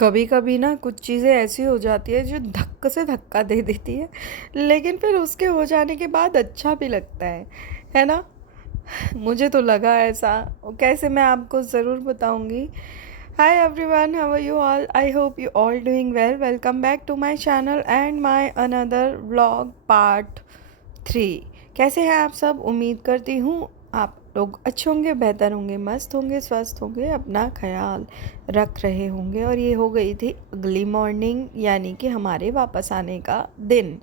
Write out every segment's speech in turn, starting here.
कभी कभी ना कुछ चीज़ें ऐसी हो जाती है जो धक्क से धक्का दे देती है। लेकिन फिर उसके हो जाने के बाद अच्छा भी लगता है ना। मुझे तो लगा ऐसा। और कैसे, मैं आपको ज़रूर बताऊंगी। Hi everyone, how are you all? I hope you all doing well. Welcome back to my channel and my another vlog part 3। कैसे हैं आप सब? उम्मीद करती हूँ आप लोग अच्छे होंगे, बेहतर होंगे, मस्त होंगे, स्वस्थ होंगे, अपना ख्याल रख रहे होंगे। और ये हो गई थी अगली मॉर्निंग, यानी कि हमारे वापस आने का दिन।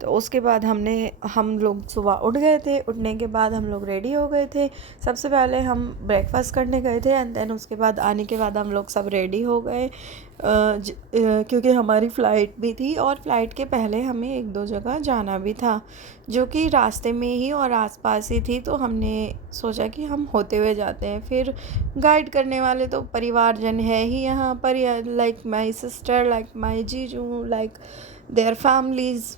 तो उसके बाद हम लोग सुबह उठ गए थे। उठने के बाद हम लोग रेडी हो गए थे। सबसे पहले हम ब्रेकफास्ट करने गए थे एंड देन उसके बाद आने के बाद हम लोग सब रेडी हो गए, क्योंकि हमारी फ़्लाइट भी थी और फ़्लाइट के पहले हमें एक दो जगह जाना भी था जो कि रास्ते में ही और आसपास ही थी। तो हमने सोचा कि हम होते हुए जाते हैं। फिर गाइड करने वाले तो परिवारजन है ही यहाँ पर, या like my sister, like my जीजू, लाइक देयर फैमिलीज़।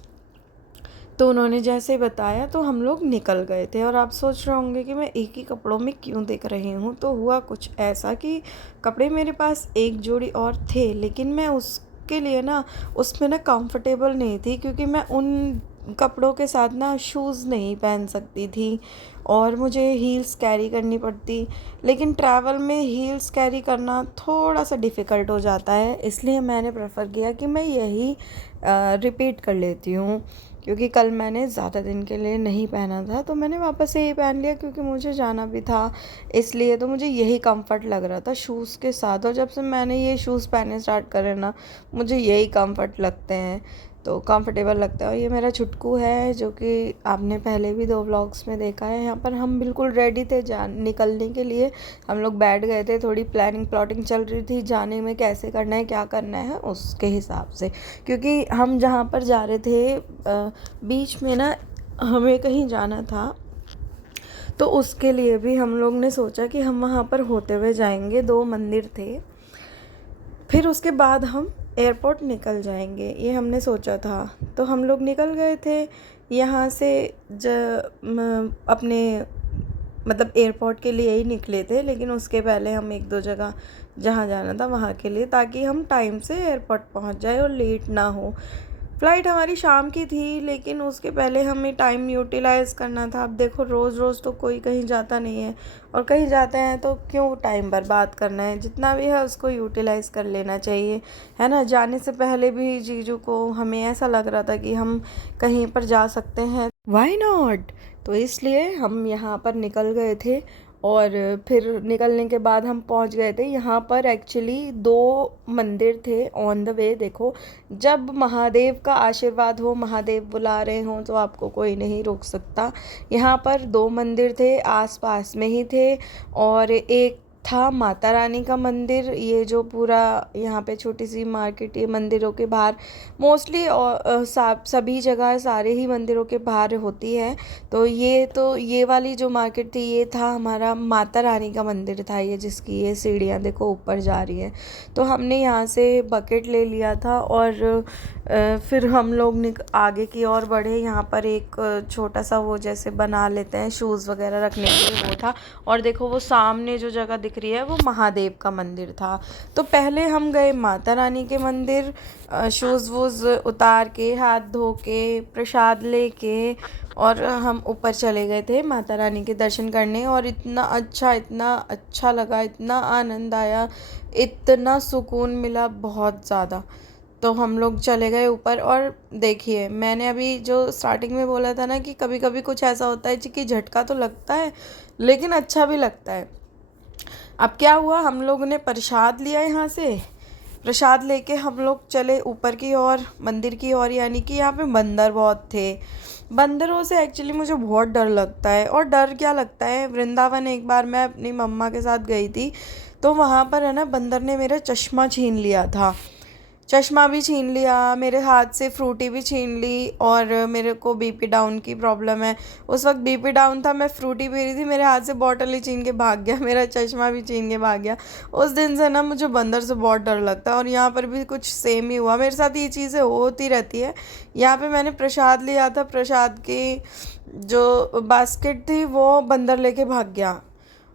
तो उन्होंने जैसे बताया तो हम लोग निकल गए थे। और आप सोच रहे होंगे कि मैं एक ही कपड़ों में क्यों दिख रही हूँ। तो हुआ कुछ ऐसा कि कपड़े मेरे पास एक जोड़ी और थे, लेकिन मैं उसके लिए ना उसमें ना कंफर्टेबल नहीं थी, क्योंकि मैं उन कपड़ों के साथ ना शूज़ नहीं पहन सकती थी और मुझे हील्स कैरी करनी पड़ती। लेकिन ट्रैवल में हील्स कैरी करना थोड़ा सा डिफ़िकल्ट हो जाता है, इसलिए मैंने प्रेफर किया कि मैं यही रिपीट कर लेती हूँ। क्योंकि कल मैंने ज़्यादा दिन के लिए नहीं पहना था, तो मैंने वापस से यही पहन लिया क्योंकि मुझे जाना भी था। इसलिए तो मुझे यही कंफर्ट लग रहा था शूज़ के साथ। और जब से मैंने ये शूज़ पहनने स्टार्ट करे ना, मुझे यही कंफर्ट लगते हैं, तो कंफर्टेबल लगता है। और ये मेरा छुटकू है, जो कि आपने पहले भी 2 व्लॉग्स में देखा है। यहाँ पर हम बिल्कुल रेडी थे निकलने के लिए। हम लोग बैठ गए थे, थोड़ी प्लानिंग प्लॉटिंग चल रही थी जाने में, कैसे करना है, क्या करना है उसके हिसाब से। क्योंकि हम जहाँ पर जा रहे थे बीच में ना हमें कहीं जाना था, तो उसके लिए भी हम लोग ने सोचा कि हम वहाँ पर होते हुए जाएंगे। 2 मंदिर थे, फिर उसके बाद हम एयरपोर्ट निकल जाएंगे, ये हमने सोचा था। तो हम लोग निकल गए थे यहाँ से। अपने मतलब एयरपोर्ट के लिए ही निकले थे, लेकिन उसके पहले हम एक दो जगह जहाँ जाना था वहाँ के लिए, ताकि हम टाइम से एयरपोर्ट पहुँच जाए और लेट ना हो। फ़्लाइट हमारी शाम की थी, लेकिन उसके पहले हमें टाइम यूटिलाइज़ करना था। अब देखो, रोज़ रोज़ तो कोई कहीं जाता नहीं है, और कहीं जाते हैं तो क्यों टाइम बर्बाद करना है। जितना भी है उसको यूटिलाइज़ कर लेना चाहिए, है ना। जाने से पहले भी जीजू को हमें ऐसा लग रहा था कि हम कहीं पर जा सकते हैं, व्हाई नॉट। तो इसलिए हम यहाँ पर निकल गए थे। और फिर निकलने के बाद हम पहुँच गए थे यहाँ पर। एक्चुअली 2 मंदिर थे ऑन द वे। देखो, जब महादेव का आशीर्वाद हो, महादेव बुला रहे हों, तो आपको कोई नहीं रोक सकता। यहाँ पर 2 मंदिर थे, आस पास में ही थे। और एक था माता रानी का मंदिर, ये जो पूरा यहाँ पे छोटी सी मार्केट, ये मंदिरों के बाहर मोस्टली सभी जगह सारे ही मंदिरों के बाहर होती है। तो ये वाली जो मार्केट थी, ये था हमारा माता रानी का मंदिर था, ये जिसकी ये सीढ़ियाँ देखो ऊपर जा रही हैं। तो हमने यहाँ से बकेट ले लिया था और फिर हम लोग आगे की ओर बढ़े। यहाँ पर एक छोटा सा वो जैसे बना लेते हैं शूज़ वगैरह रखने के लिए, वो था। और देखो, वो सामने जो जगह दिख रही है वो महादेव का मंदिर था। तो पहले हम गए माता रानी के मंदिर, शूज़ वूज़ उतार के, हाथ धो के, प्रसाद लेके, और हम ऊपर चले गए थे माता रानी के दर्शन करने। और इतना अच्छा लगा, इतना आनंद आया, इतना सुकून मिला, बहुत ज़्यादा। तो हम लोग चले गए ऊपर। और देखिए, मैंने अभी जो स्टार्टिंग में बोला था ना कि कभी कभी कुछ ऐसा होता है कि झटका तो लगता है, लेकिन अच्छा भी लगता है। अब क्या हुआ, हम लोगों ने प्रसाद लिया यहाँ से। प्रसाद लेके हम लोग चले ऊपर की ओर, मंदिर की ओर। यानी कि यहाँ पे बंदर बहुत थे। बंदरों से एक्चुअली मुझे बहुत डर लगता है। और डर क्या लगता है, वृंदावन एक बार मैं अपनी मम्मा के साथ गई थी, तो वहाँ पर है ना, बंदर ने मेरा चश्मा छीन लिया था। चश्मा भी छीन लिया, मेरे हाथ से फ्रूटी भी छीन ली। और मेरे को बीपी डाउन की प्रॉब्लम है, उस वक्त बीपी डाउन था, मैं फ्रूटी पी रही थी, मेरे हाथ से बॉटल ही छीन के भाग गया, मेरा चश्मा भी छीन के भाग गया। उस दिन से ना मुझे बंदर से बहुत डर लगता है। और यहाँ पर भी कुछ सेम ही हुआ मेरे साथ, ये चीज़ें होती रहती है। यहाँ पे मैंने प्रसाद लिया था, प्रसाद की जो बास्केट थी वो बंदर लेके भाग गया।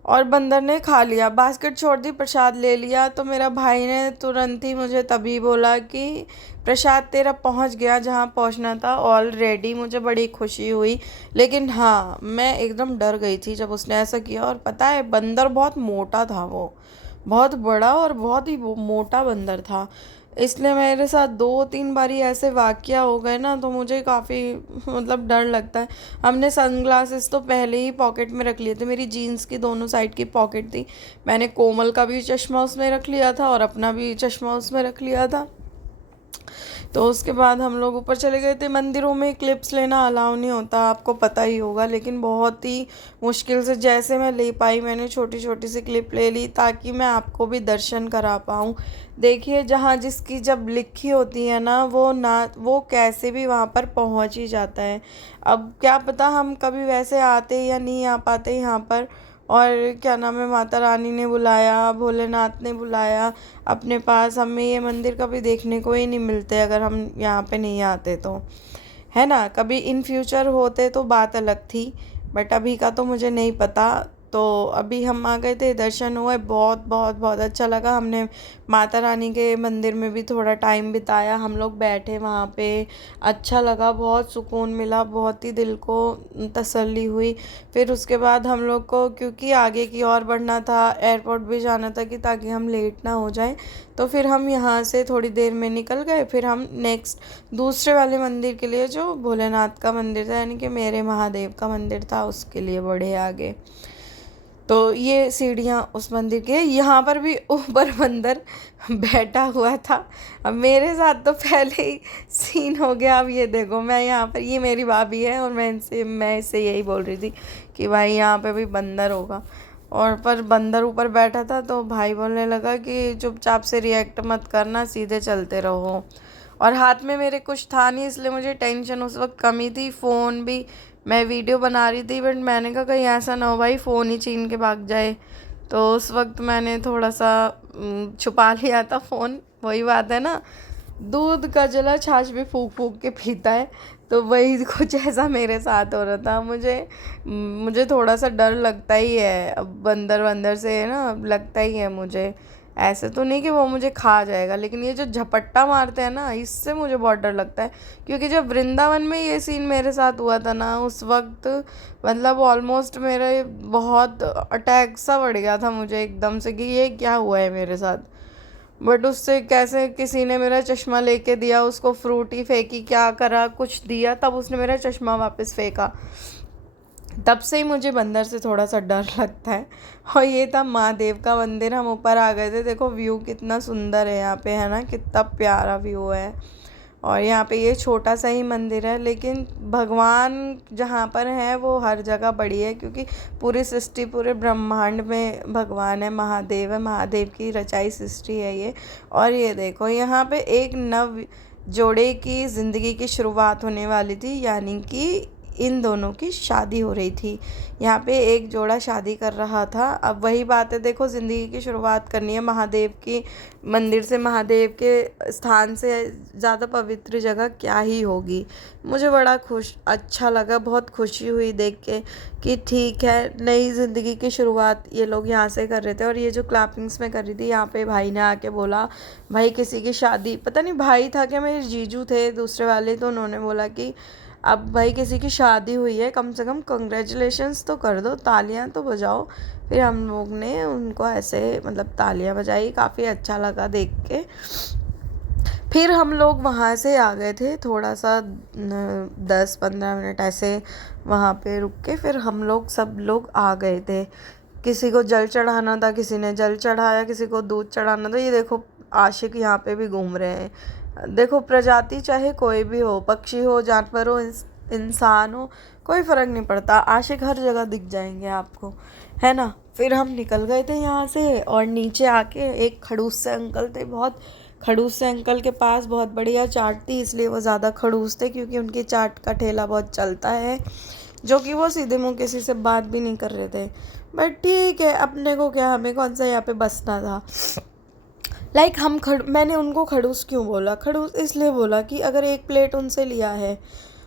और बंदर ने खा लिया, बास्केट छोड़ दी, प्रसाद ले लिया। तो मेरा भाई ने तुरंत ही मुझे तभी बोला कि प्रसाद तेरा पहुंच गया जहां पहुंचना था ऑलरेडी। मुझे बड़ी खुशी हुई, लेकिन हाँ मैं एकदम डर गई थी जब उसने ऐसा किया। और पता है बंदर बहुत मोटा था, वो बहुत बड़ा और बहुत ही मोटा बंदर था। इसलिए मेरे साथ 2-3 बारी ऐसे वाक़या हो गए ना, तो मुझे काफ़ी मतलब डर लगता है। हमने सनग्लासेस तो पहले ही पॉकेट में रख लिए थे, मेरी जीन्स की दोनों साइड की पॉकेट थी। मैंने कोमल का भी चश्मा उसमें रख लिया था और अपना भी चश्मा उसमें रख लिया था। तो उसके बाद हम लोग ऊपर चले गए थे। मंदिरों में क्लिप्स लेना अलाउ नहीं होता, आपको पता ही होगा, लेकिन बहुत ही मुश्किल से जैसे मैं ले पाई मैंने छोटी छोटी सी क्लिप ले ली ताकि मैं आपको भी दर्शन करा पाऊँ। देखिए जहाँ जिसकी जब लिखी होती है ना वो कैसे भी वहाँ पर पहुँच ही जाता है। अब क्या पता हम कभी वैसे आते या नहीं आ पाते यहाँ पर, और क्या नाम है, माता रानी ने बुलाया, भोलेनाथ ने बुलाया अपने पास। हमें ये मंदिर कभी देखने को ही नहीं मिलते अगर हम यहाँ पे नहीं आते तो, है ना। कभी इन फ्यूचर होते तो बात अलग थी, बट अभी का तो मुझे नहीं पता। तो अभी हम आ गए थे, दर्शन हुए, बहुत बहुत बहुत अच्छा लगा। हमने माता रानी के मंदिर में भी थोड़ा टाइम बिताया, हम लोग बैठे वहाँ पे, अच्छा लगा, बहुत सुकून मिला, बहुत ही दिल को तसल्ली हुई। फिर उसके बाद हम लोग को क्योंकि आगे की ओर बढ़ना था, एयरपोर्ट भी जाना था कि ताकि हम लेट ना हो जाएं, तो फिर हम यहाँ से थोड़ी देर में निकल गए। फिर हम नेक्स्ट दूसरे वाले मंदिर के लिए, जो भोलेनाथ का मंदिर था यानी कि मेरे महादेव का मंदिर था, उसके लिए बढ़े आगे। तो ये सीढ़ियाँ उस मंदिर के, यहाँ पर भी ऊपर बंदर बैठा हुआ था। अब मेरे साथ तो पहले ही सीन हो गया। अब ये देखो मैं यहाँ पर, ये मेरी भाभी है और मैं इससे यही बोल रही थी कि भाई यहाँ पे भी बंदर होगा। और पर बंदर ऊपर बैठा था तो भाई बोलने लगा कि चुपचाप से रिएक्ट मत करना, सीधे चलते रहो। और हाथ में मेरे कुछ था नहीं, इसलिए मुझे टेंशन उस वक्त कमी थी। फ़ोन भी मैं वीडियो बना रही थी, बट मैंने कहा कहीं ऐसा ना हो भाई फ़ोन ही छीन के भाग जाए। तो उस वक्त मैंने थोड़ा सा छुपा लिया था फ़ोन। वही बात है ना, दूध का जला छाछ भी फूक फूक के पीता है, तो वही कुछ ऐसा मेरे साथ हो रहा था। मुझे थोड़ा सा डर लगता ही है अब बंदर वंदर से ना, लगता ही है मुझे। ऐसे तो नहीं कि वो मुझे खा जाएगा, लेकिन ये जो झपट्टा मारते हैं ना, इससे मुझे बहुत डर लगता है। क्योंकि जब वृंदावन में ये सीन मेरे साथ हुआ था ना, उस वक्त मतलब ऑलमोस्ट मेरे बहुत अटैक सा बढ़ गया था मुझे एकदम से कि ये क्या हुआ है मेरे साथ। बट उससे कैसे किसी ने मेरा चश्मा लेके दिया, उसको फ्रूटी फेंकी, क्या करा, कुछ दिया, तब उसने मेरा चश्मा वापस फेंका। तब से ही मुझे बंदर से थोड़ा सा डर लगता है। और ये था महादेव का मंदिर, हम ऊपर आ गए थे। देखो व्यू कितना सुंदर है यहाँ पे, है ना, कितना प्यारा व्यू है। और यहाँ पे ये छोटा सा ही मंदिर है, लेकिन भगवान जहाँ पर है वो हर जगह बड़ी है, क्योंकि पूरी सृष्टि, पूरे ब्रह्मांड में भगवान है, महादेव है, महादेव की रचाई सृष्टि है ये। और ये देखो यहाँ पे एक नव जोड़े की ज़िंदगी की शुरुआत होने वाली थी, यानी कि इन दोनों की शादी हो रही थी। यहाँ पे एक जोड़ा शादी कर रहा था। अब वही बात है, देखो ज़िंदगी की शुरुआत करनी है महादेव की मंदिर से, महादेव के स्थान से ज़्यादा पवित्र जगह क्या ही होगी। मुझे बड़ा अच्छा लगा, बहुत खुशी हुई देख के कि ठीक है, नई ज़िंदगी की शुरुआत ये लोग यहाँ से कर रहे थे। और ये जो क्लैपिंग्स में कर रही थी, यहाँ पे भाई ने आके बोला, भाई किसी की शादी, पता नहीं भाई था क्या, मेरे जीजू थे दूसरे वाले, तो उन्होंने बोला कि अब भाई किसी की शादी हुई है, कम से कम कंग्रेचुलेशंस तो कर दो, तालियां तो बजाओ। फिर हम लोग ने उनको ऐसे मतलब तालियां बजाई, काफ़ी अच्छा लगा देख के। फिर हम लोग वहाँ से आ गए थे, थोड़ा सा 10-15 मिनट ऐसे वहाँ पे रुक के फिर हम लोग सब लोग आ गए थे। किसी को जल चढ़ाना था, किसी ने जल चढ़ाया, किसी को दूध चढ़ाना था। ये देखो आशिक यहाँ पे भी घूम रहे हैं। देखो प्रजाति चाहे कोई भी हो, पक्षी हो, जानवर हो, इंसान हो, कोई फ़र्क नहीं पड़ता, आशिक हर जगह दिख जाएंगे आपको, है ना। फिर हम निकल गए थे यहाँ से, और नीचे आके एक खड़ूस से अंकल थे, बहुत खड़ूस से अंकल के पास बहुत बढ़िया चाट थी, इसलिए वो ज़्यादा खड़ूस थे, क्योंकि उनकी चाट का ठेला बहुत चलता है, जो कि वो सीधे मुँह किसी से बात भी नहीं कर रहे थे। बट ठीक है, अपने को क्या, हमें कौन सा यहाँ पे बसना था। मैंने उनको खड़ूस क्यों बोला, खड़ूस इसलिए बोला कि अगर एक प्लेट उनसे लिया है,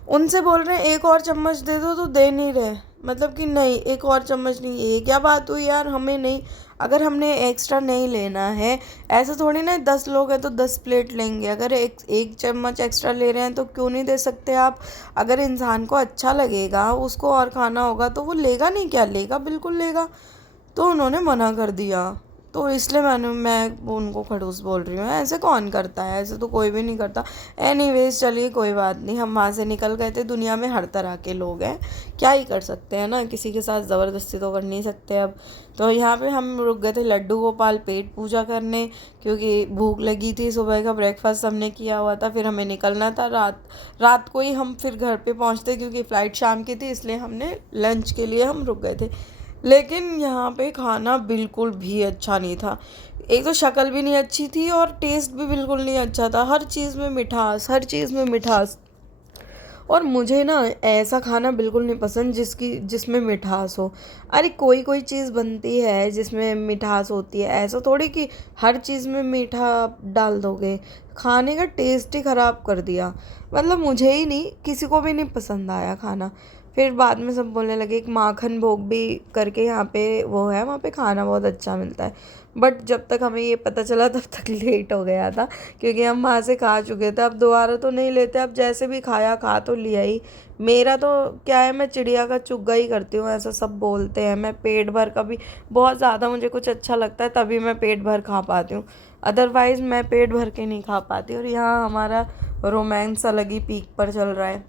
उनसे बोल रहे हैं एक और चम्मच दे दो, तो दे नहीं रहे, मतलब कि नहीं, एक और चम्मच नहीं, ये क्या बात हुई यार, हमें नहीं, अगर हमने एक्स्ट्रा नहीं लेना है, ऐसा थोड़ी ना 10 लोग हैं तो 10 प्लेट लेंगे, अगर एक एक चम्मच एक्स्ट्रा ले रहे हैं तो क्यों नहीं दे सकते आप। अगर इंसान को अच्छा लगेगा, उसको और खाना होगा तो वो लेगा नहीं, क्या लेगा, बिल्कुल लेगा। तो उन्होंने मना कर दिया, तो इसलिए मैं उनको खड़ूस बोल रही हूँ, ऐसे कौन करता है, ऐसे तो कोई भी नहीं करता। एनीवेज चलिए कोई बात नहीं, हम वहाँ से निकल गए थे। दुनिया में हर तरह के लोग हैं, क्या ही कर सकते हैं ना, किसी के साथ ज़बरदस्ती तो कर नहीं सकते अब। तो यहाँ पे हम रुक गए थे लड्डू गोपाल पेट पूजा करने, क्योंकि भूख लगी थी, सुबह का ब्रेकफास्ट हमने किया हुआ था, फिर हमें निकलना था। रात रात को ही हम फिर घर पे पहुँचते, क्योंकि फ़्लाइट शाम की थी, इसलिए हमने लंच के लिए हम रुक गए थे। लेकिन यहाँ पे खाना बिल्कुल भी अच्छा नहीं था। एक तो शक्ल भी नहीं अच्छी थी और टेस्ट भी बिल्कुल नहीं अच्छा था, हर चीज़ में मिठास, हर चीज़ में मिठास। और मुझे ना ऐसा खाना बिल्कुल नहीं पसंद जिसमें मिठास हो। अरे कोई कोई चीज़ बनती है जिसमें मिठास होती है, ऐसा थोड़ी कि हर चीज़ में मीठा डाल दोगे। खाने का टेस्ट ही ख़राब कर दिया। मतलब मुझे ही नहीं, किसी को भी नहीं पसंद आया खाना। फिर बाद में सब बोलने लगे, एक माखन भोग भी करके यहाँ पे वो है, वहाँ पे खाना बहुत अच्छा मिलता है। बट जब तक हमें ये पता चला तब तक लेट हो गया था, क्योंकि हम वहाँ से खा चुके थे। अब दोबारा तो नहीं लेते, अब जैसे भी खाया खा तो लिया ही। मेरा तो क्या है, मैं चिड़िया का चुग्गा ही करती हूँ, ऐसा सब बोलते हैं। मैं पेट भर, कभी बहुत ज़्यादा मुझे कुछ अच्छा लगता है तभी मैं पेट भर खा पाती हूँ, अदरवाइज़ मैं पेट भर के नहीं खा पाती। और यहाँ हमारा रोमांस अलग ही पीक पर चल रहा है।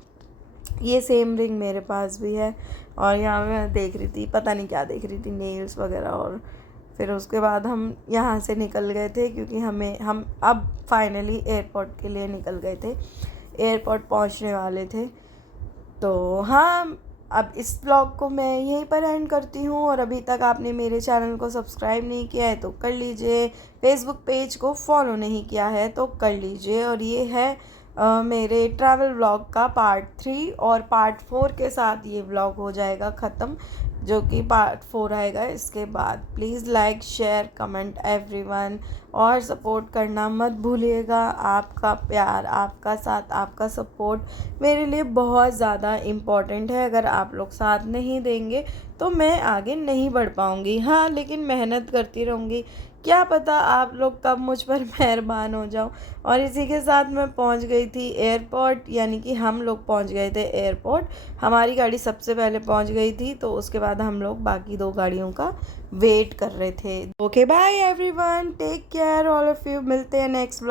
ये सेम रिंग मेरे पास भी है, और यहाँ मैं देख रही थी, पता नहीं क्या देख रही थी, नेल्स वगैरह। और फिर उसके बाद हम यहाँ से निकल गए थे, क्योंकि हम अब फाइनली एयरपोर्ट के लिए निकल गए थे, एयरपोर्ट पहुँचने वाले थे। तो हाँ, अब इस ब्लॉग को मैं यहीं पर एंड करती हूँ। और अभी तक आपने मेरे चैनल को सब्सक्राइब नहीं किया है तो कर लीजिए, फेसबुक पेज को फॉलो नहीं किया है तो कर लीजिए। और ये है मेरे ट्रैवल व्लॉग का पार्ट 3, और पार्ट 4 के साथ ये व्लॉग हो जाएगा ख़त्म, जो कि पार्ट 4 आएगा इसके बाद। Please like share comment everyone, और सपोर्ट करना मत भूलिएगा। आपका प्यार, आपका साथ, आपका सपोर्ट मेरे लिए बहुत ज़्यादा इम्पॉर्टेंट है। अगर आप लोग साथ नहीं देंगे तो मैं आगे नहीं बढ़ पाऊँगी। हाँ, लेकिन मेहनत करती रहूँगी, क्या पता आप लोग कब मुझ पर मेहरबान हो जाओ। और इसी के साथ मैं पहुंच गई थी एयरपोर्ट, यानी कि हम लोग पहुंच गए थे एयरपोर्ट। हमारी गाड़ी सबसे पहले पहुंच गई थी, तो उसके बाद हम लोग बाकी 2 गाड़ियों का वेट कर रहे थे। Okay bye everyone, take care all of you, मिलते हैं नेक्स्ट